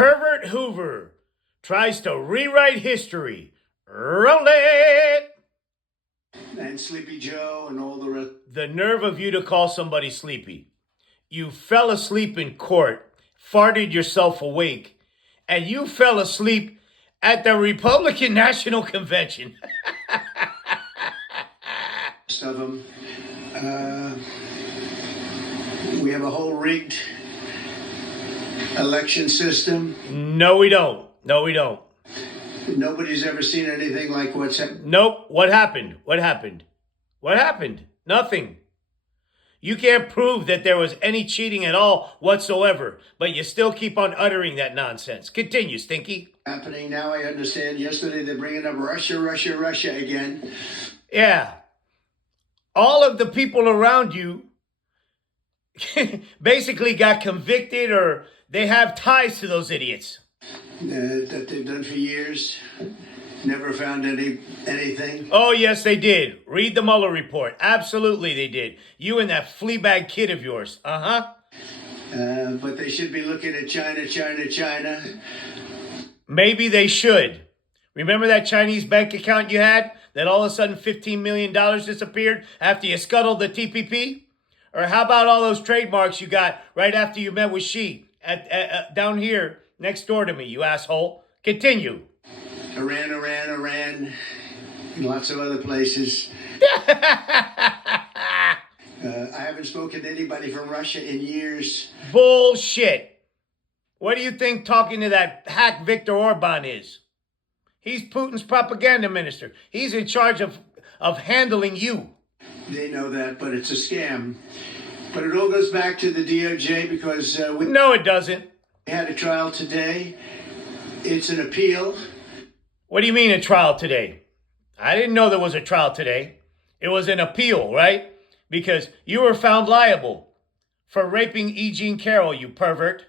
Pervert Hoover tries to rewrite history. Roll it! And Sleepy Joe and all the rest. The nerve of you to call somebody sleepy. You fell asleep in court, farted yourself awake, and you fell asleep at the Republican National Convention. Of them. We have a whole rigged election system. No, we don't. No, we don't. Nobody's ever seen anything like what's happened. Nope. What happened? What happened? What happened? Nothing. You can't prove that there was any cheating at all whatsoever, but you still keep on uttering that nonsense. Continue, Stinky. Happening now, I understand. Yesterday they're bringing up Russia again. Yeah. All of the people around you basically got convicted or they have ties to those idiots. That they've done for years. Never found anything. Oh, yes, they did. Read the Mueller report. Absolutely, they did. You and that fleabag kid of yours. Uh-huh. But they should be looking at China. Maybe they should. Remember that Chinese bank account you had that all of a sudden $15 million disappeared after you scuttled the TPP? Or how about all those trademarks you got right after you met with Xi down here next door to me, you asshole? Continue. Iran, and lots of other places. I haven't spoken to anybody from Russia in years. Bullshit. What do you think talking to that hack Viktor Orban is? He's Putin's propaganda minister. He's in charge of handling you. They know that, but it's a scam. But it all goes back to the DOJ because No, it doesn't. We had a trial today. It's an appeal. What do you mean a trial today? I didn't know there was a trial today. It was an appeal, right? Because you were found liable for raping E. Jean Carroll, you pervert.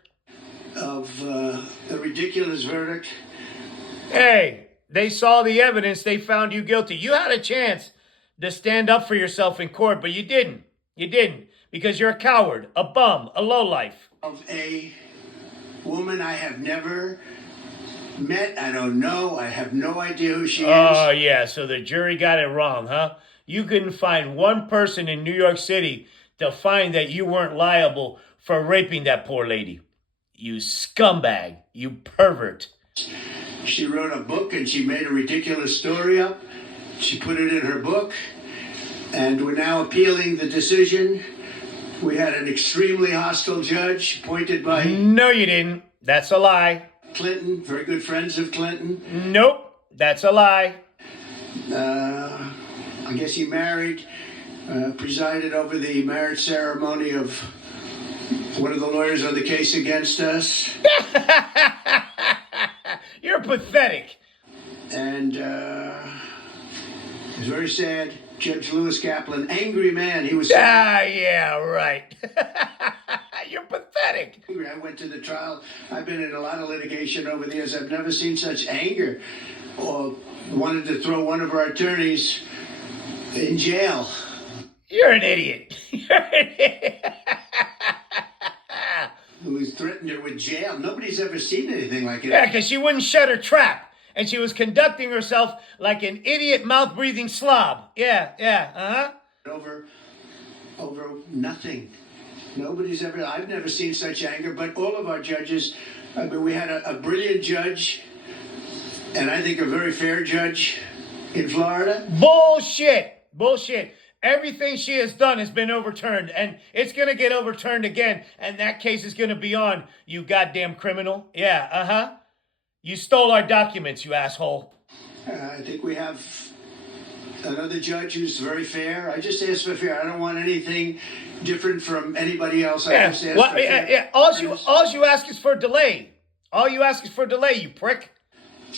Of the ridiculous verdict. Hey, they saw the evidence. They found you guilty. You had a chance to stand up for yourself in court, but you didn't. You didn't because you're a coward, a bum, a lowlife. Of a woman I have never met. I don't know. I have no idea who she is. Oh, yeah. So the jury got it wrong, huh? You couldn't find one person in New York City to find that you weren't liable for raping that poor lady. You scumbag. You pervert. She wrote a book and she made a ridiculous story up. She put it in her book. And we're now appealing the decision. We had an extremely hostile judge appointed by... No, you didn't. That's a lie. Clinton, very good friends of Clinton. Nope, that's a lie. I guess he presided over the marriage ceremony of one of the lawyers on the case against us. You're pathetic. And it's very sad. Judge Lewis Kaplan, angry man. He was... yeah, right. You're pathetic. I went to the trial. I've been in a lot of litigation over the years. I've never seen such anger or wanted to throw one of our attorneys in jail. You're an idiot. You're an idiot. Who threatened her with jail. Nobody's ever seen anything like it. Yeah, because she wouldn't shut her trap. And she was conducting herself like an idiot mouth-breathing slob. Yeah, uh-huh. Over nothing. Nobody's ever... I've never seen such anger, but all of our judges... I mean, we had a brilliant judge, and I think a very fair judge in Florida. Bullshit. Everything she has done has been overturned, and it's going to get overturned again, and that case is going to be on, you goddamn criminal. Yeah, uh-huh. You stole our documents, you asshole. I think we have another judge who's very fair. I just ask for fair. I don't want anything different from anybody else. I just ask for fair. Yeah. All you ask is for delay. All you ask is for delay, you prick.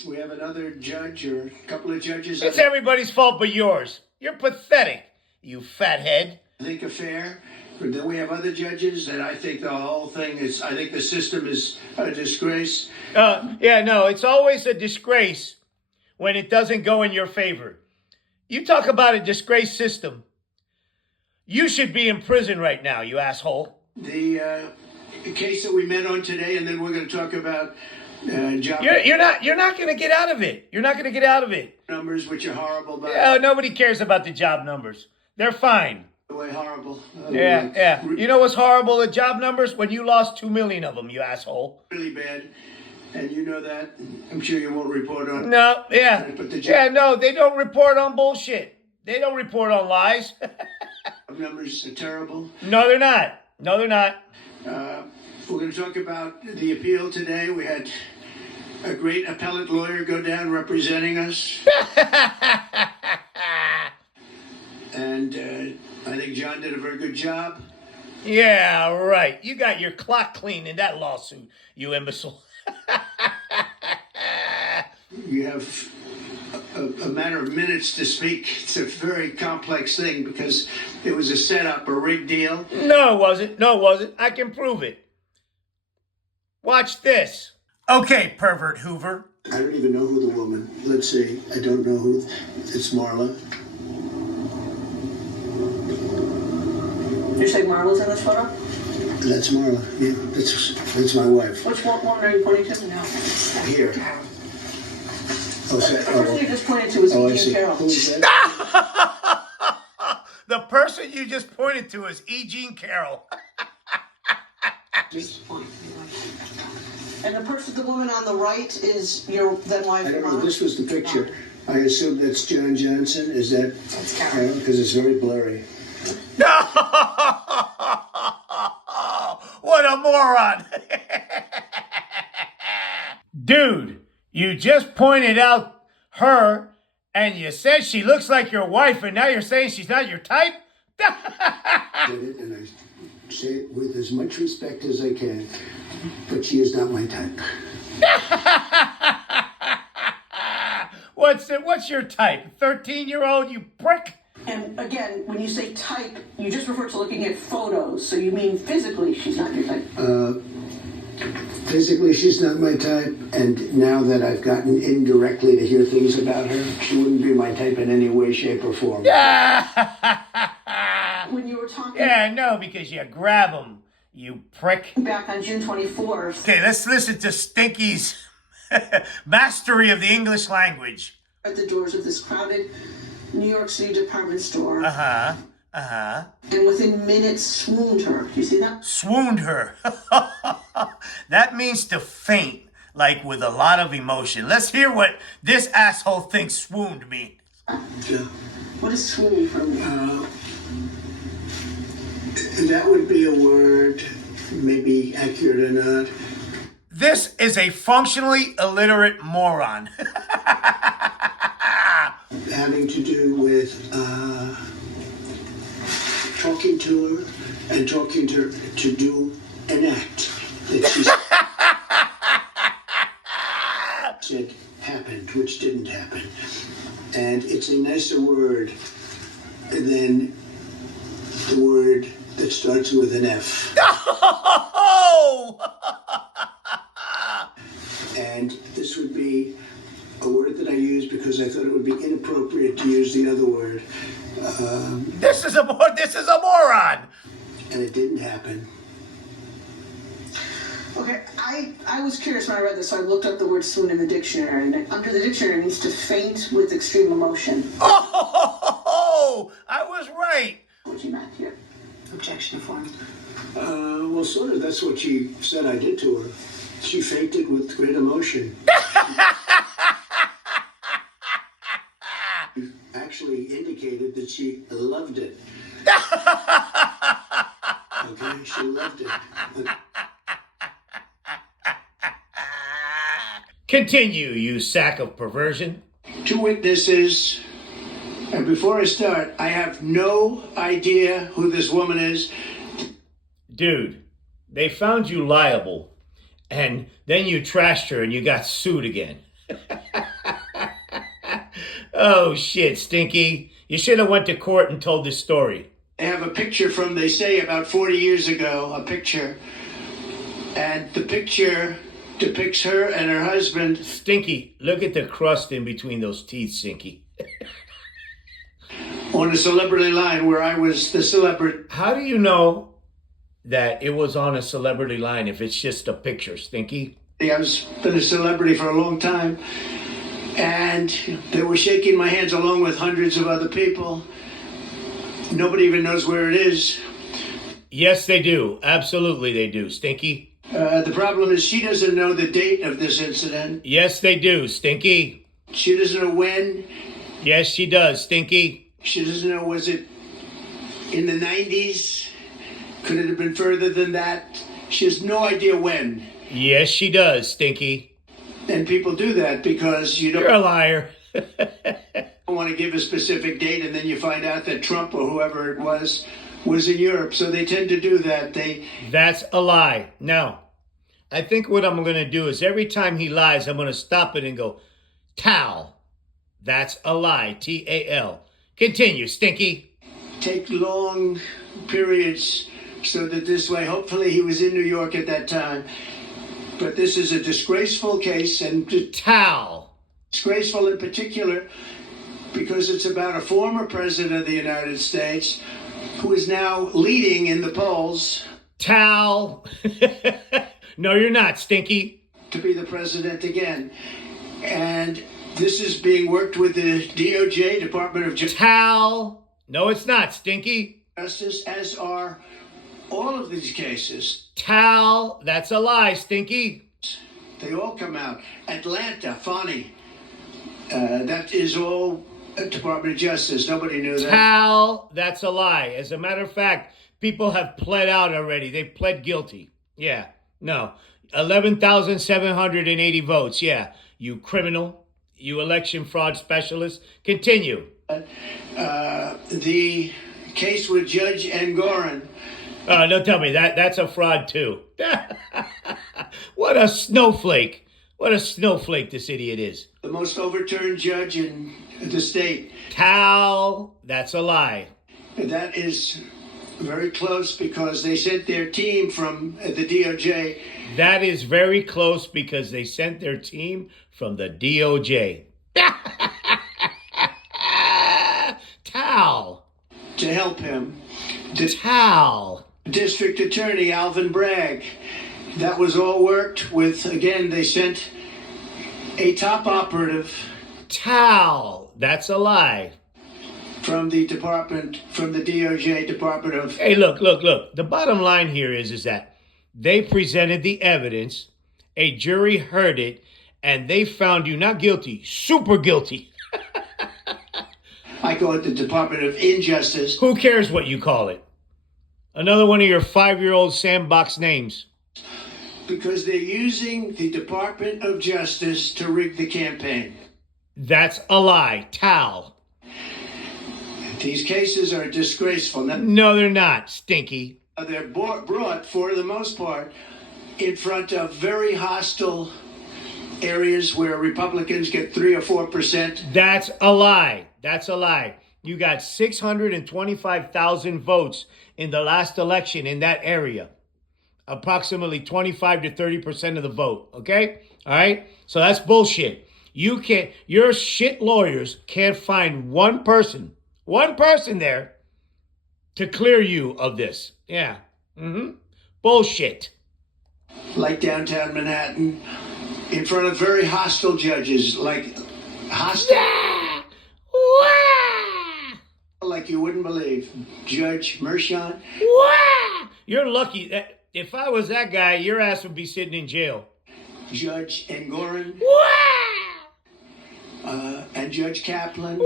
We have another judge or a couple of judges. It's everybody's fault but yours. You're pathetic, you fathead. I think are fair. But then we have other judges that I think the whole thing is, I think the system is a disgrace. It's always a disgrace when it doesn't go in your favor. You talk about a disgraced system. You should be in prison right now, you asshole. The case that we met on today, and then we're going to talk about job You're not going to get out of it. You're not going to get out of it. numbers, which are horrible. By Yeah, nobody cares about the job numbers. They're fine. the way, horrible. Yeah. You know what's horrible? The job numbers when you lost 2 million of them, you asshole. Really bad, and you know that. I'm sure you won't report on. No, yeah, But the yeah, no, they don't report on bullshit. They don't report on lies. numbers are terrible. No, they're not. No, they're not. We're going to talk about the appeal today. We had a great appellate lawyer go down representing us. And I think John did a very good job. Yeah, right. You got your clock clean in that lawsuit, you imbecile. You have a matter of minutes to speak. It's a very complex thing because it was a setup, a rigged deal. No, it wasn't. No, it wasn't. I can prove it. Watch this. Okay, pervert Hoover. I don't even know who the woman. Let's see. I don't know who. It's Marla. You're saying Marla's in this photo? That's Marla. Yeah, that's my wife. Which one are you pointing to? No. Here. Oh, The person you just pointed to was I E.G. see. Carroll. Who is that? The person you just pointed to is E. Carroll. And the woman on the right is your then wife. I don't know. Marla? This was the picture. I assume that's John Johnson. Is that? That's Carroll. Because it's very blurry. What a moron. Dude, you just pointed out her and you said she looks like your wife and now you're saying she's not your type? Did it, and I say it with as much respect as I can, but she is not my type. What's your type? 13-year-old, you prick? And again, when you say type, you just refer to looking at photos. So you mean physically she's not your type? Physically, she's not my type, and now that I've gotten indirectly to hear things about her, she wouldn't be my type in any way, shape, or form. When you were talking Yeah, no, because you grab them, you prick. back on June 24th, Okay, let's listen to Stinky's mastery of the English language. at the doors of this crowded New York City department store, and within minutes swooned her. Do you see that? Swooned her. That means to faint, like with a lot of emotion. Let's hear what this asshole thinks swooned means. Yeah. What is swoon from? That would be a word, maybe accurate or not. This is a functionally illiterate moron. Having to do with talking to her and talking to her to do an act that she said happened, which didn't happen. And it's a nicer word than the word that starts with an F. And this would be a word that I used because I thought it would be inappropriate to use the other word. This is a moron. And it didn't happen. Okay, I was curious when I read this, so I looked up the word swoon in the dictionary. And under the dictionary, it means to faint with extreme emotion. Oh, I was right. What you meant here? Objection form. Well, sort of. That's what she said I did to her. She fainted with great emotion. She actually indicated that she loved it. Okay, she loved it. Continue, you sack of perversion. Two witnesses. And before I start, I have no idea who this woman is. Dude, they found you liable, and then you trashed her and you got sued again. Oh, shit, Stinky. You should have went to court and told this story. I have a picture from, they say, about 40 years ago, a picture. And the picture depicts her and her husband. Stinky, look at the crust in between those teeth, Stinky. On a celebrity line where I was the celebrity. How do you know that it was on a celebrity line if it's just a picture, Stinky? I've been a celebrity for a long time, and they were shaking my hands along with hundreds of other people. Nobody even knows where it is. Yes, they do. Absolutely, they do, Stinky. The problem is she doesn't know the date of this incident. Yes, they do, Stinky. She doesn't know when. Yes, she does, Stinky. She doesn't know, was it in the 90s? Could it have been further than that? She has no idea when. Yes, she does, Stinky. And people do that because You're a liar. don't want to give a specific date, and then you find out that Trump or whoever it was in Europe. So they tend to do that. That's a lie. Now, I think what I'm going to do is every time he lies, I'm going to stop it and go, Tal. That's a lie. Tal. Continue, Stinky. Take long periods so that this way, hopefully he was in New York at that time. But this is a disgraceful case, and Tal. Disgraceful in particular because it's about a former president of the United States who is now leading in the polls. Tal. No, you're not, Stinky. To be the president again. And this is being worked with the DOJ, Department of Justice. Tal. No, it's not, Stinky. As are all of these cases. Tal. That's a lie, Stinky. They all come out. Atlanta, Fani. That is all Department of Justice. Nobody knew that. Tal. That's a lie. As a matter of fact, people have pled out already. They've pled guilty. Yeah. No. 11,780 votes. Yeah. You criminal. You election fraud specialist. Continue. The case with Judge Engoron. Don't tell me that. That's a fraud too. What a snowflake. What a snowflake this idiot is. The most overturned judge in the state. Tal. That's a lie. That is very close because they sent their team from the DOJ. That is very close because they sent their team from the DOJ. Tal. To help him. Tal. District Attorney Alvin Bragg. That was all worked with, again, they sent a top operative. Tal. That's a lie. From the DOJ Department of... Hey, look. The bottom line here is that they presented the evidence, a jury heard it, and they found you not guilty, super guilty. I call it the Department of Injustice. Who cares what you call it? Another one of your 5-year-old sandbox names. Because they're using the Department of Justice to rig the campaign. That's a lie. Tal. These cases are disgraceful. No, they're not, Stinky. They're brought, for the most part, in front of very hostile areas where Republicans get 3 or 4%. That's a lie. That's a lie. You got 625,000 votes in the last election in that area. Approximately 25 to 30% of the vote. Okay? All right? So that's bullshit. Your shit lawyers can't find one person there to clear you of this. Yeah. Bullshit. Like downtown Manhattan, in front of very hostile judges, like hostile. Like you wouldn't believe. Judge Mershon. You're lucky. That if I was that guy, your ass would be sitting in jail. Judge Engoron. And Judge Kaplan.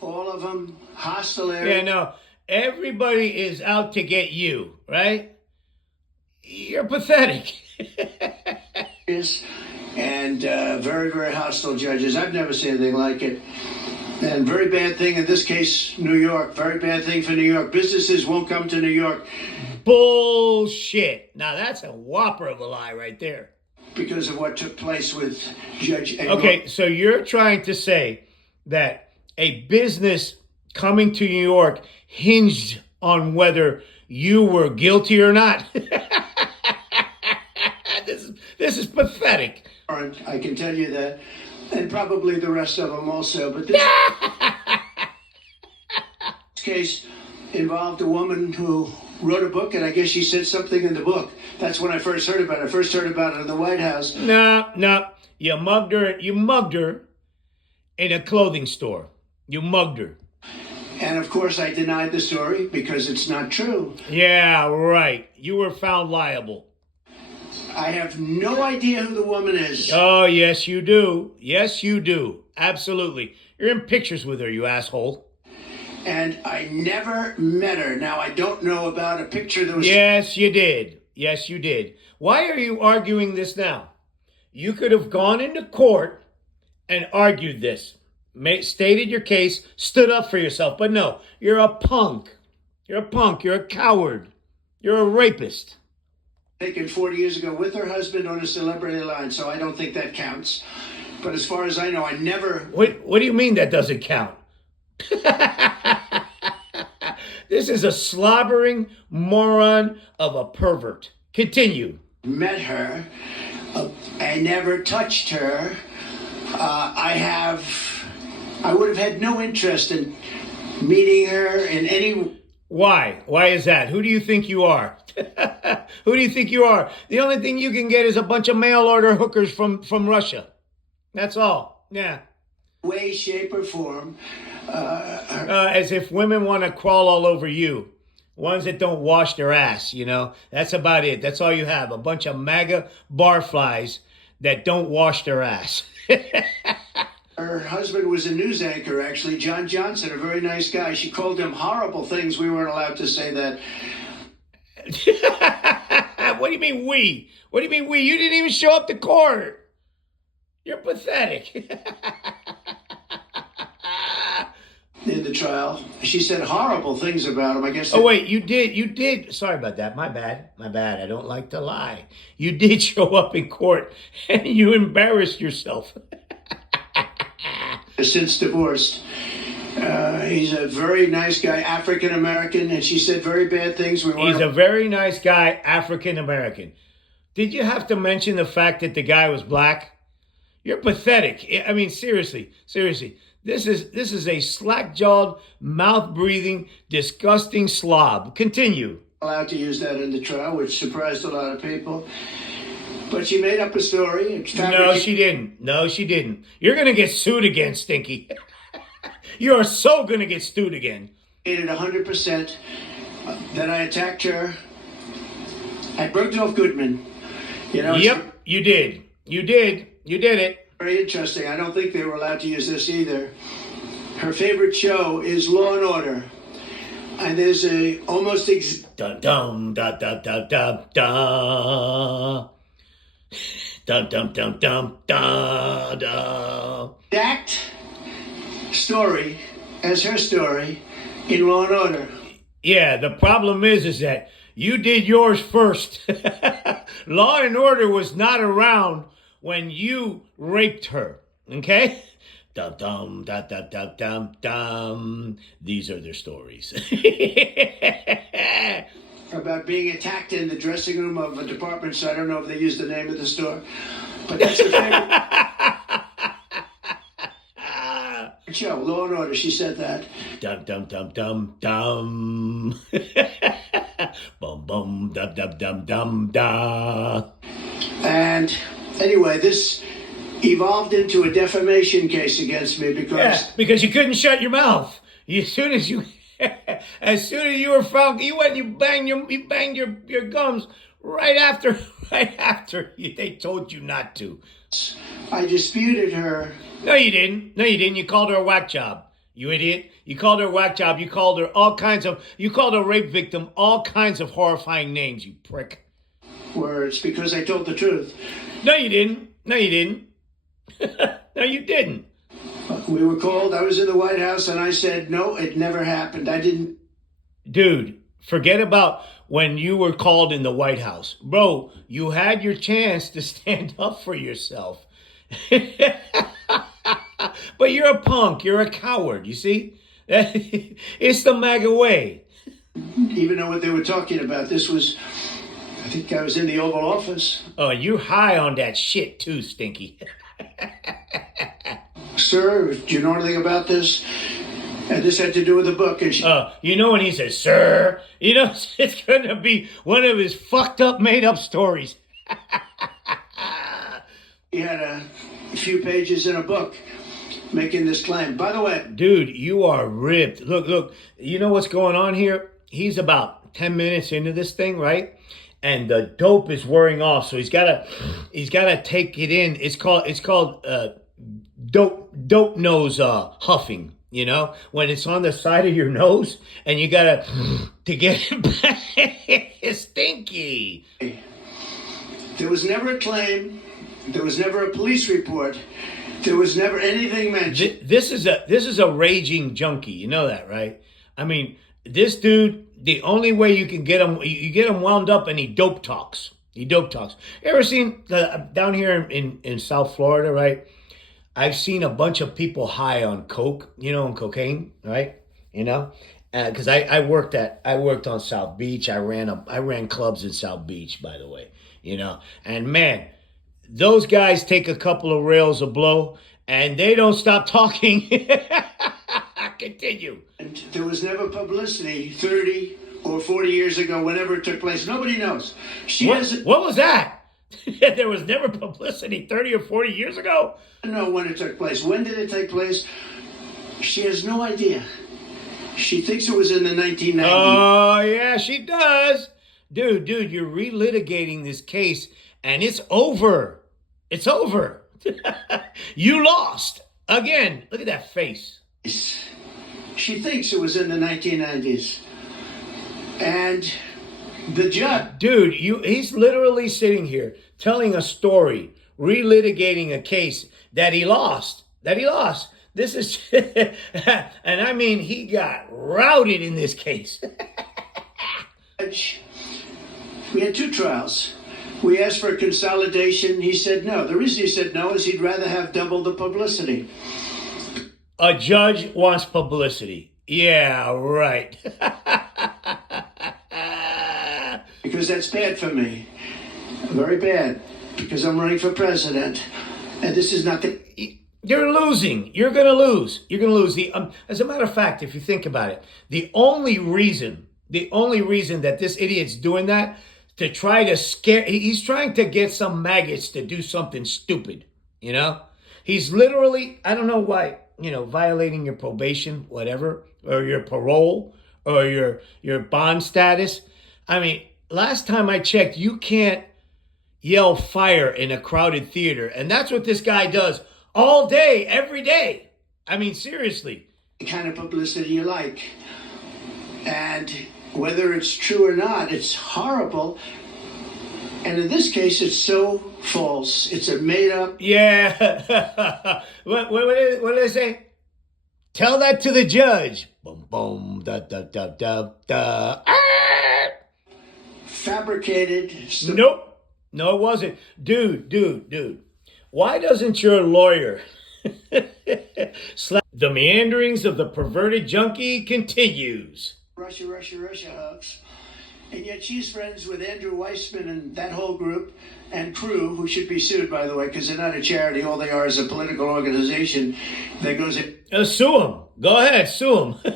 All of them hostile area. Yeah, no. Everybody is out to get you, right? You're pathetic. And very, very hostile judges. I've never seen anything like it. And very bad thing in this case, New York. Very bad thing for New York. Businesses won't come to New York. Bullshit. Now that's a whopper of a lie right there. Because of what took place with Judge Engoron. Okay, so you're trying to say that a business coming to New York hinged on whether you were guilty or not. This is pathetic. I can tell you that. And probably the rest of them also. But this case involved a woman who wrote a book, and I guess she said something in the book. That's when I first heard about it. I first heard about it in the White House. No. You mugged her. You mugged her in a clothing store. You mugged her. And of course, I denied the story because it's not true. Yeah, right. You were found liable. I have no idea who the woman is. Oh, yes, you do. Yes, you do. Absolutely. You're in pictures with her, you asshole. And I never met her. Now, I don't know about a picture that was... Yes, you did. Yes, you did. Why are you arguing this now? You could have gone into court and argued this. Stated your case, stood up for yourself. But no, you're a punk. You're a punk. You're a coward. You're a rapist. Taken 40 years ago with her husband on a celebrity line, so I don't think that counts. But as far as I know, I never... What do you mean that doesn't count? This is a slobbering moron of a pervert. Continue. Met her. I never touched her. I would have had no interest in meeting her in any... Why? Why is that? Who do you think you are? Who do you think you are? The only thing you can get is a bunch of mail order hookers from Russia. That's all. Yeah. Way, shape, or form. As if women want to crawl all over you. Ones that don't wash their ass, you know. That's about it. That's all you have. A bunch of MAGA barflies that don't wash their ass. Her husband was a news anchor, actually, John Johnson, a very nice guy. She called him horrible things. We weren't allowed to say that. What do you mean we? What do you mean we? You didn't even show up to court. You're pathetic. In the trial, she said horrible things about him. I guess. Oh wait, you did. Sorry about that. My bad. I don't like to lie. You did show up in court and you embarrassed yourself. Since divorced. He's a very nice guy, African American, and she said very bad things. He's a very nice guy, African American. Did you have to mention the fact that the guy was black? You're pathetic. I mean, seriously. This is a slack-jawed, mouth-breathing, disgusting slob. Continue. Allowed to use that in the trial, which surprised a lot of people. But she made up a story. No, she didn't. You're going to get sued again, Stinky. You are so going to get sued again. It 100% that I attacked her at Bergdorf Goodman. You know. Yep, you did. You did it. Very interesting. I don't think they were allowed to use this either. Her favorite show is Law and Order. And there's a almost dun dum da da da da da. Dum dum dum dum da da. Exact story as her story in Law and Order. Yeah, the problem is that you did yours first. Law and Order was not around when you raped her. Okay? Dum dum da da da dum dum. These are their stories. About being attacked in the dressing room of a department store. I don't know if they used the name of the store, but that's her favorite show, Law and Order. She said that. Dum dum dum dum dum. Bum bum dum dum dum dum da. And anyway, this evolved into a defamation case against me because you couldn't shut your mouth. As soon as you were found, you went and you banged your gums right after they told you not to. I disputed her. No, you didn't. You called her a whack job. You idiot. You called her a whack job. You called her you called a rape victim all kinds of horrifying names, you prick. Words, because I told the truth. No, you didn't. No, you didn't. We were called. I was in the White House, and I said, no, it never happened. I didn't. Dude, forget about when you were called in the White House. Bro, you had your chance to stand up for yourself. But you're a punk. You're a coward, you see? It's the MAGA way. Even know what they were talking about. I think I was in the Oval Office. Oh, you're high on that shit too, Stinky. Sir, do you know anything about this? And this had to do with the book. And you know when he says, sir, you know, it's going to be one of his fucked up, made up stories. He had a few pages in a book making this claim. By the way, dude, you are ripped. Look, you know what's going on here? He's about 10 minutes into this thing, right? And the dope is wearing off, so he's gotta take it in. It's called dope nose huffing. You know, when it's on the side of your nose and you gotta to get it back. Stinky. There was never a claim. There was never a police report. There was never anything mentioned. This is a raging junkie. You know that, right? I mean, this dude. The only way you can get him, you get him wound up, and he dope talks. You ever seen down here in South Florida, right? I've seen a bunch of people high on coke, you know, on cocaine, right? You know, because I worked on South Beach. I ran clubs in South Beach, by the way, you know. And man, those guys take a couple of rails of blow, and they don't stop talking. Continue. And there was never publicity 30 or 40 years ago, whenever it took place. Nobody knows. What was that? There was never publicity 30 or 40 years ago? I don't know when it took place. When did it take place? She has no idea. She thinks it was in the 1990s. Oh, yeah, she does. Dude, you're relitigating this case, and it's over. It's over. You lost. Again, look at that face. She thinks it was in the 1990s. And the judge... Dude, he's literally sitting here telling a story, relitigating a case that he lost. This is... and I mean, he got routed in this case. We had 2 trials. We asked for consolidation. He said no. The reason he said no is he'd rather have double the publicity. A judge wants publicity. Yeah, right. Because that's bad for me. Very bad. Because I'm running for president. And this is not the... You're losing. You're going to lose. You're going to lose. As a matter of fact, if you think about it, the only reason that this idiot's doing that, to try to scare... He's trying to get some maggots to do something stupid, you know? He's literally, I don't know why, you know, violating your probation, whatever, or your parole, or your bond status. I mean, last time I checked, you can't yell fire in a crowded theater. And that's what this guy does all day, every day. I mean, seriously. The kind of publicity you like. And whether it's true or not, it's horrible. And in this case, it's so false. It's a made-up... Yeah. What did they say? Tell that to the judge. Boom, boom, da, da, da, da, da. Ah! Fabricated... Nope. No, it wasn't. Dude. Why doesn't your lawyer... The meanderings of the perverted junkie continues. Russia hugs. And yet she's friends with Andrew Weissman and that whole group and crew, who should be sued, by the way, because they're not a charity. All they are is a political organization that goes... Sue them. Go ahead, sue them.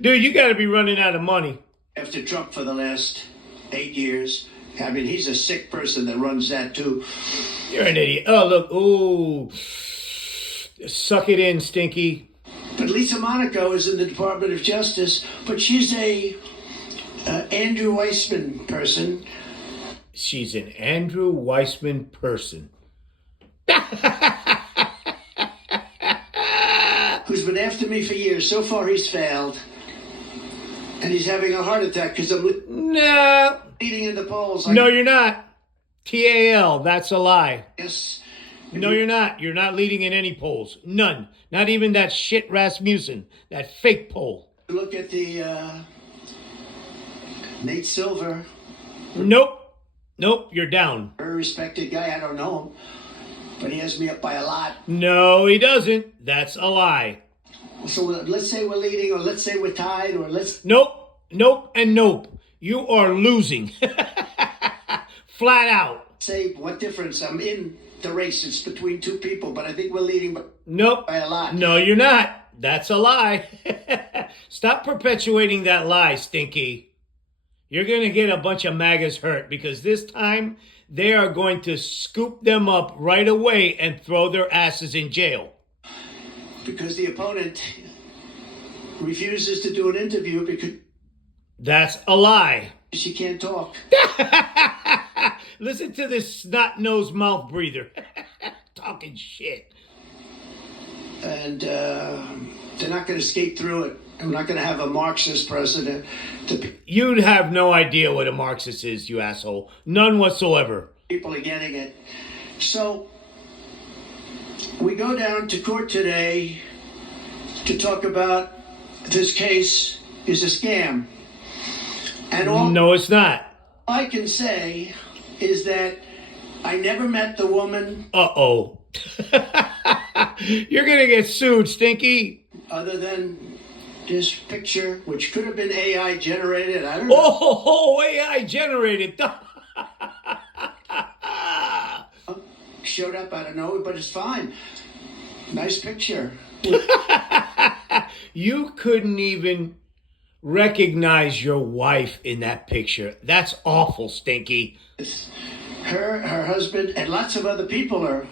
Dude, you got to be running out of money. After Trump for the last 8 years. I mean, he's a sick person that runs that, too. You're an idiot. Oh, look. Ooh. Suck it in, Stinky. But Lisa Monaco is in the Department of Justice, but she's a Andrew Weissman person. She's an Andrew Weissman person. Who's been after me for years. So far, he's failed. And he's having a heart attack because I'm leading in the polls. No, you're not. TAL, that's a lie. Yes. No, you're not. You're not leading in any polls. None. Not even that shit Rasmussen, that fake poll. Look at the Nate Silver. Nope, you're down. Very respected guy. I don't know him, but he has me up by a lot. No, he doesn't. That's a lie. So let's say we're leading, or let's say we're tied, or let's... Nope, and nope. You are losing. Flat out. say what difference. I'm in the race. It's between two people, but I think we're leading Nope. by a lot. No, you're not. That's a lie. Stop perpetuating that lie, Stinky. You're going to get a bunch of MAGAs hurt because this time they are going to scoop them up right away and throw their asses in jail. Because the opponent refuses to do an interview because that's a lie. She can't talk. Listen to this snot-nosed mouth breather. Talking shit. And they're not going to skate through it. I'm not going to have a Marxist president. You'd have no idea what a Marxist is, you asshole. None whatsoever. People are getting it. So we go down to court today to talk about this case is a scam. And all no, it's not. I can say is that I never met the woman. Uh-oh. You're going to get sued, Stinky. Other than this picture, which could have been AI generated. I don't know. Oh, AI generated. Showed up out of nowhere, but it's fine. Nice picture. You couldn't even recognize your wife in that picture. That's awful, Stinky. Her husband, and lots of other people are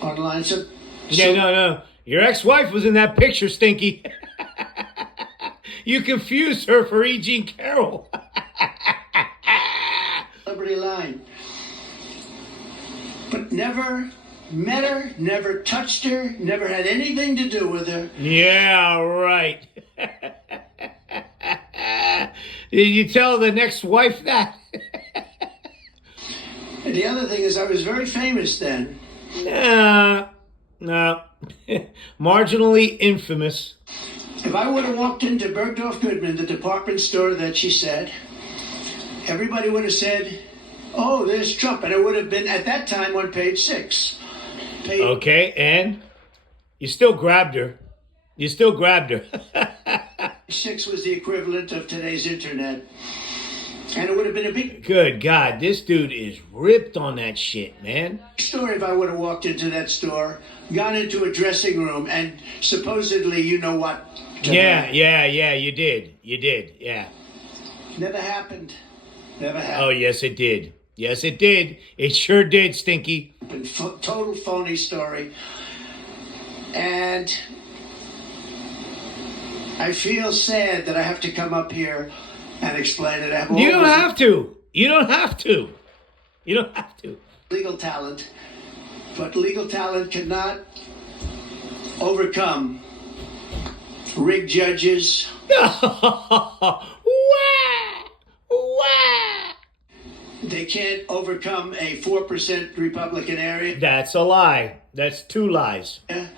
online. So no. Your ex-wife was in that picture, Stinky. You confused her for E. Jean Carroll. Celebrity line. But never met her, never touched her, never had anything to do with her. Yeah, right. Did you tell the next wife that? And the other thing is I was very famous then. No. Marginally infamous. If I would have walked into Bergdorf Goodman, the department store that she said, everybody would have said, oh, there's Trump. And it would have been, at that time, on page 6. Okay, and? You still grabbed her. 6 was the equivalent of today's internet. And it would have been a big... Good God, this dude is ripped on that shit, man. Story if I would have walked into that store, gone into a dressing room, and supposedly, you know what? Yeah, you did, yeah. Never happened. Oh, yes, it did. It sure did, Stinky. Total phony story. And I feel sad that I have to come up here and explain it. You don't have to. Legal talent. But legal talent cannot overcome rigged judges. They can't overcome a 4% Republican area. That's a lie. That's 2 lies. Yeah.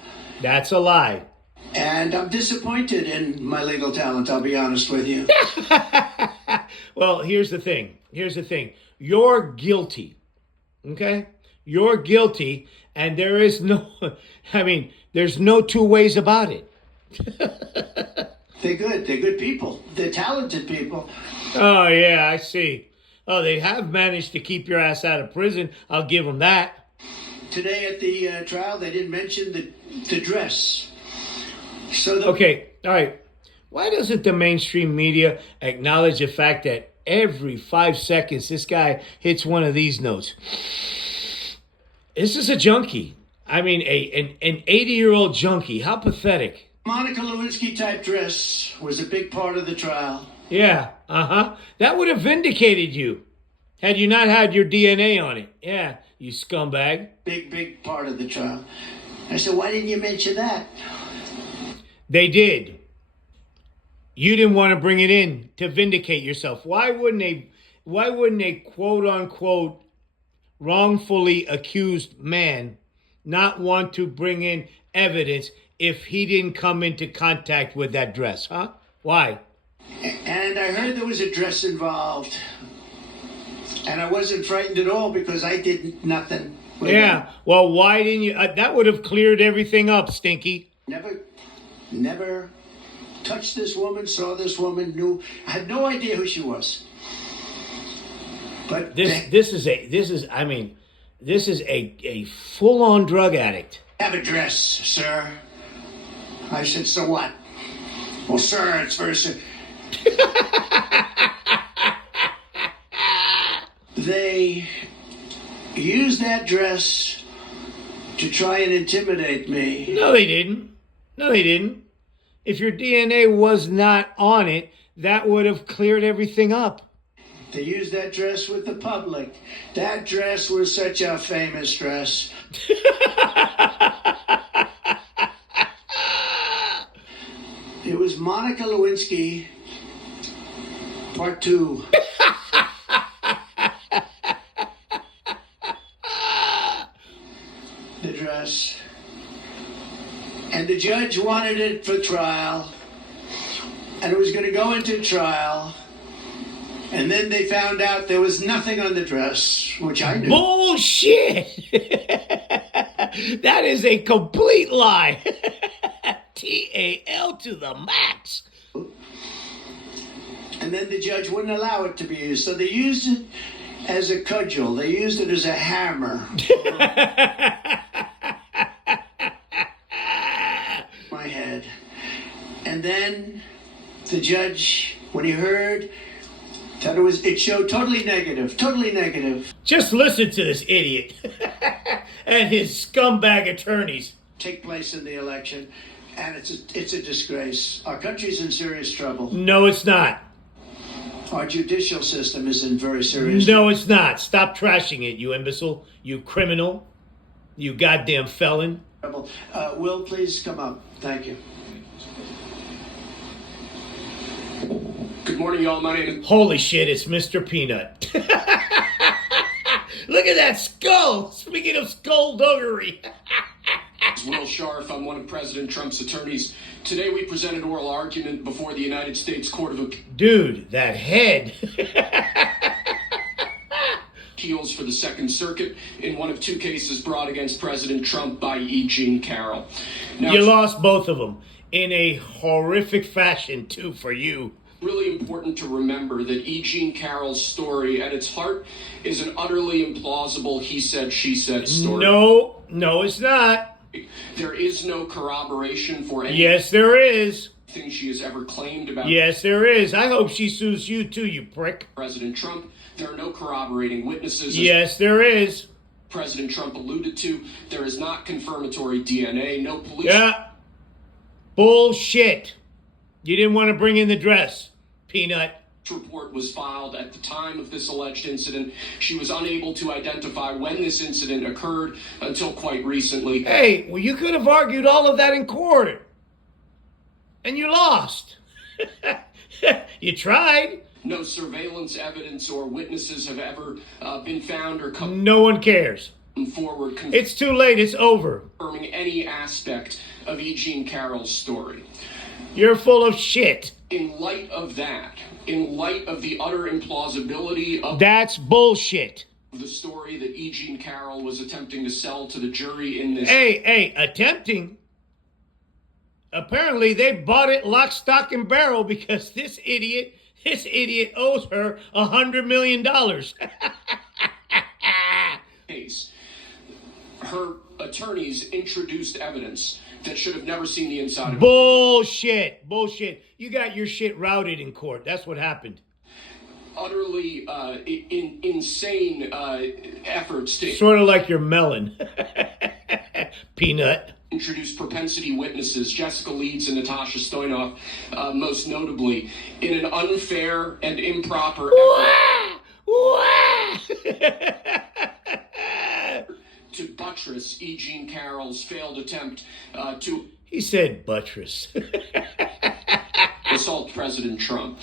That's a lie. And I'm disappointed in my legal talent, I'll be honest with you. Well, here's the thing. You're guilty. Okay? You're guilty, and there is no, there's no 2 ways about it. They're good. They're good people. They're talented people. Oh, yeah, I see. Oh, they have managed to keep your ass out of prison. I'll give them that. Today at the trial, they didn't mention the dress. Okay, all right. Why doesn't the mainstream media acknowledge the fact that every 5 seconds this guy hits one of these notes? This is a junkie. An 80-year-old junkie. How pathetic. Monica Lewinsky type dress was a big part of the trial. Yeah, That would have vindicated you had you not had your DNA on it. Yeah, you scumbag. Big part of the trial. I said, why didn't you mention that? They did. You didn't want to bring it in to vindicate yourself. Why wouldn't a quote unquote wrongfully accused man not want to bring in evidence if he didn't come into contact with that dress, huh? Why? And I heard there was a dress involved. And I wasn't frightened at all because I did nothing. Yeah, well, why didn't you? That would have cleared everything up, Stinky. Never touched this woman, saw this woman, I had no idea who she was. But This is a full-on drug addict. Have a dress, sir. I said, so what? Well, sir, it's very They used that dress to try and intimidate me. No, they didn't. No, they didn't. If your DNA was not on it, that would have cleared everything up. They used that dress with the public. That dress was such a famous dress. It was Monica Lewinsky, part 2. The dress. And the judge wanted it for trial. And it was going to go into trial. And then they found out there was nothing on the dress, which I knew. Bullshit! That is a complete lie. TAL to the max. And then the judge wouldn't allow it to be used. So they used it as a cudgel. They used it as a hammer. My head. And then the judge, when he heard that it showed totally negative. Just listen to this idiot and his scumbag attorneys. Take place in the election, and it's a disgrace. Our country's in serious trouble. No, it's not. Our judicial system is in very serious No, it's not. Stop trashing it, you imbecile, you criminal, you goddamn felon. trouble. Will, please come up. Thank you. Good morning, y'all. My name is... Holy shit, it's Mr. Peanut. Look at that skull. Speaking of skullduggery. Will Scharf. I'm one of President Trump's attorneys. Today we present an oral argument before the United States Court of Dude, that head. Appeals for the Second Circuit in one of 2 cases brought against President Trump by E. Jean Carroll. Now, You lost both of them in a horrific fashion, too, for you. Really important to remember that E. Jean Carroll's story at its heart is an utterly implausible he said, she said story. No, it's not. There is no corroboration for anything Yes, there is. she has ever claimed about Yes, there is. I hope she sues you, too, you prick. President Trump. There are no corroborating witnesses. Yes, there is. President Trump alluded to. There is not confirmatory DNA. No police. Yeah. Bullshit. You didn't want to bring in the dress, Peanut. Report was filed at the time of this alleged incident. She was unable to identify when this incident occurred until quite recently. Hey, well, you could have argued all of that in court. And you lost. You tried. No surveillance evidence or witnesses have ever been found or come No one cares. forward It's too late. It's over. confirming any aspect of E. Jean Carroll's story. You're full of shit. In light of that, in light of the utter implausibility of That's bullshit. the story that E. Jean Carroll was attempting to sell to the jury in this... Hey, attempting. Apparently, they bought it lock, stock, and barrel because this idiot owes her $100 million. case, her attorneys introduced evidence that should have never seen the inside of Bullshit. You got your shit routed in court. That's what happened. utterly insane efforts to Sort of like your melon. Peanut. introduce propensity witnesses, Jessica Leeds and Natasha Stoynoff, most notably, in an unfair and improper effort to buttress E. Jean Carroll's failed attempt to He said buttress. assault President Trump.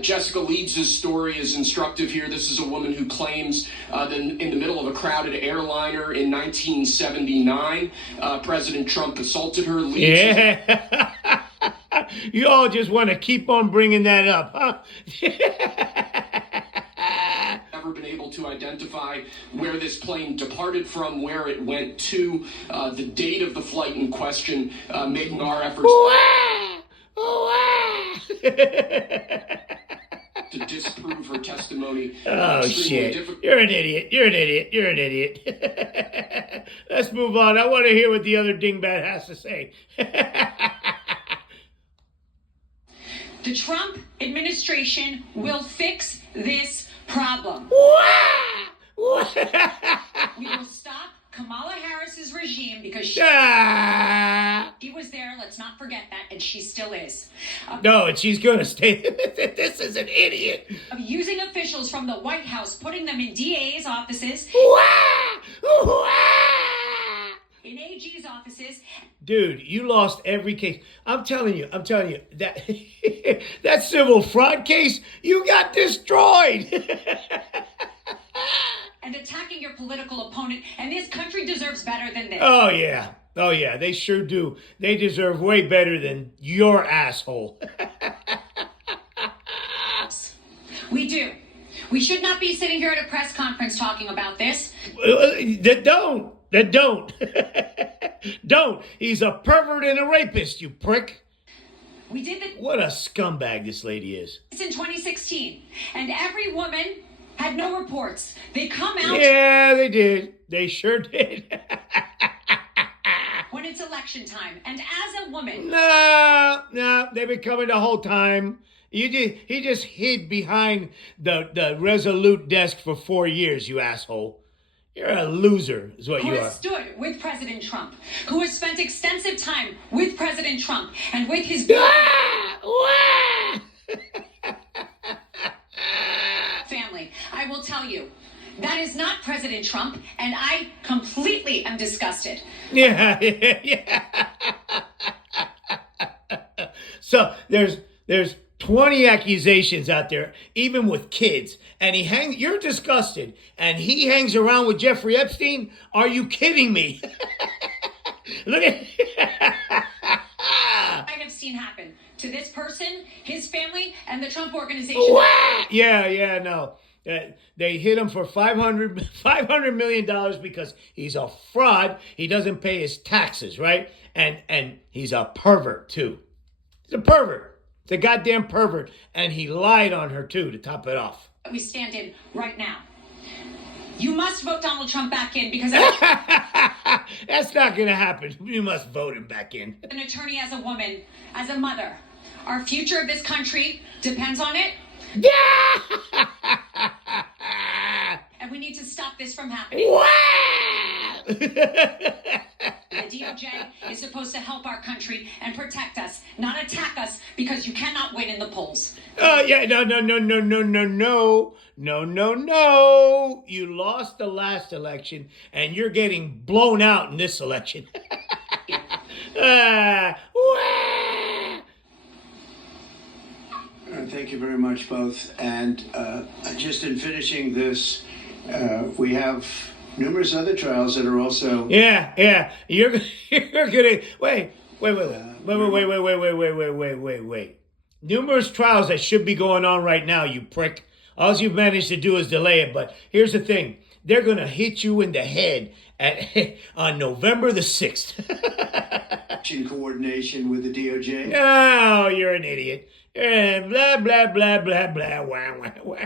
Jessica Leeds' story is instructive here. This is a woman who claims that in the middle of a crowded airliner in 1979, President Trump assaulted her. Leeds Yeah. You all just want to keep on bringing that up, huh? never been able to identify where this plane departed from, where it went to, the date of the flight in question, making our efforts to disprove her testimony. Oh, Extremely shit. difficult. You're an idiot. You're an idiot. You're an idiot. Let's move on. I want to hear what the other dingbat has to say. The Trump administration will fix this problem. We will stop Kamala Harris's regime because she was there, let's not forget that, and she still is. No, and she's going to stay. This is an idiot. Of using officials from the White House, putting them in DA's offices, in AG's offices. Dude, you lost every case. I'm telling you, that that civil fraud case, you got destroyed. And attacking your political opponent, and this country deserves better than this. Oh, yeah. Oh, yeah, they sure do. They deserve way better than your asshole. We do. We should not be sitting here at a press conference talking about this. Don't. Don't. He's a pervert and a rapist, you prick. We did What a scumbag this lady is. this in 2016, and every woman had no reports. They come out Yeah, they did. They sure did. when it's election time, and as a woman, No, they've been coming the whole time. He just hid behind the Resolute desk for 4 years, you asshole. You're a loser, is what who you has are. stood with President Trump, who has spent extensive time with President Trump and with his family, I will tell you, that is not President Trump, and I completely am disgusted. Yeah. So there's 20 accusations out there, even with kids, and you're disgusted, and he hangs around with Jeffrey Epstein? Are you kidding me? Look at I have seen happen to this person, his family, and the Trump organization. Yeah, no. They hit him for $500 million because he's a fraud. He doesn't pay his taxes, right? And he's a pervert, too. He's a pervert. He's a goddamn pervert. And he lied on her, too, to top it off. We stand in right now. You must vote Donald Trump back in because That's not going to happen. You must vote him back in. an attorney, as a woman, as a mother, our future of this country depends on it. And we need to stop this from happening. The DOJ is supposed to help our country and protect us, not attack us because you cannot win in the polls. Yeah, no. You lost the last election, and you're getting blown out in this election. Thank you very much, both. And just in finishing this, we have numerous other trials that are also. Yeah. You're gonna wait. Numerous trials that should be going on right now, you prick. All you've managed to do is delay it. But here's the thing: they're gonna hit you in the head on November the 6th. In coordination with the DOJ. Oh, you're an idiot. Blah blah blah blah blah. Wah, wah, wah.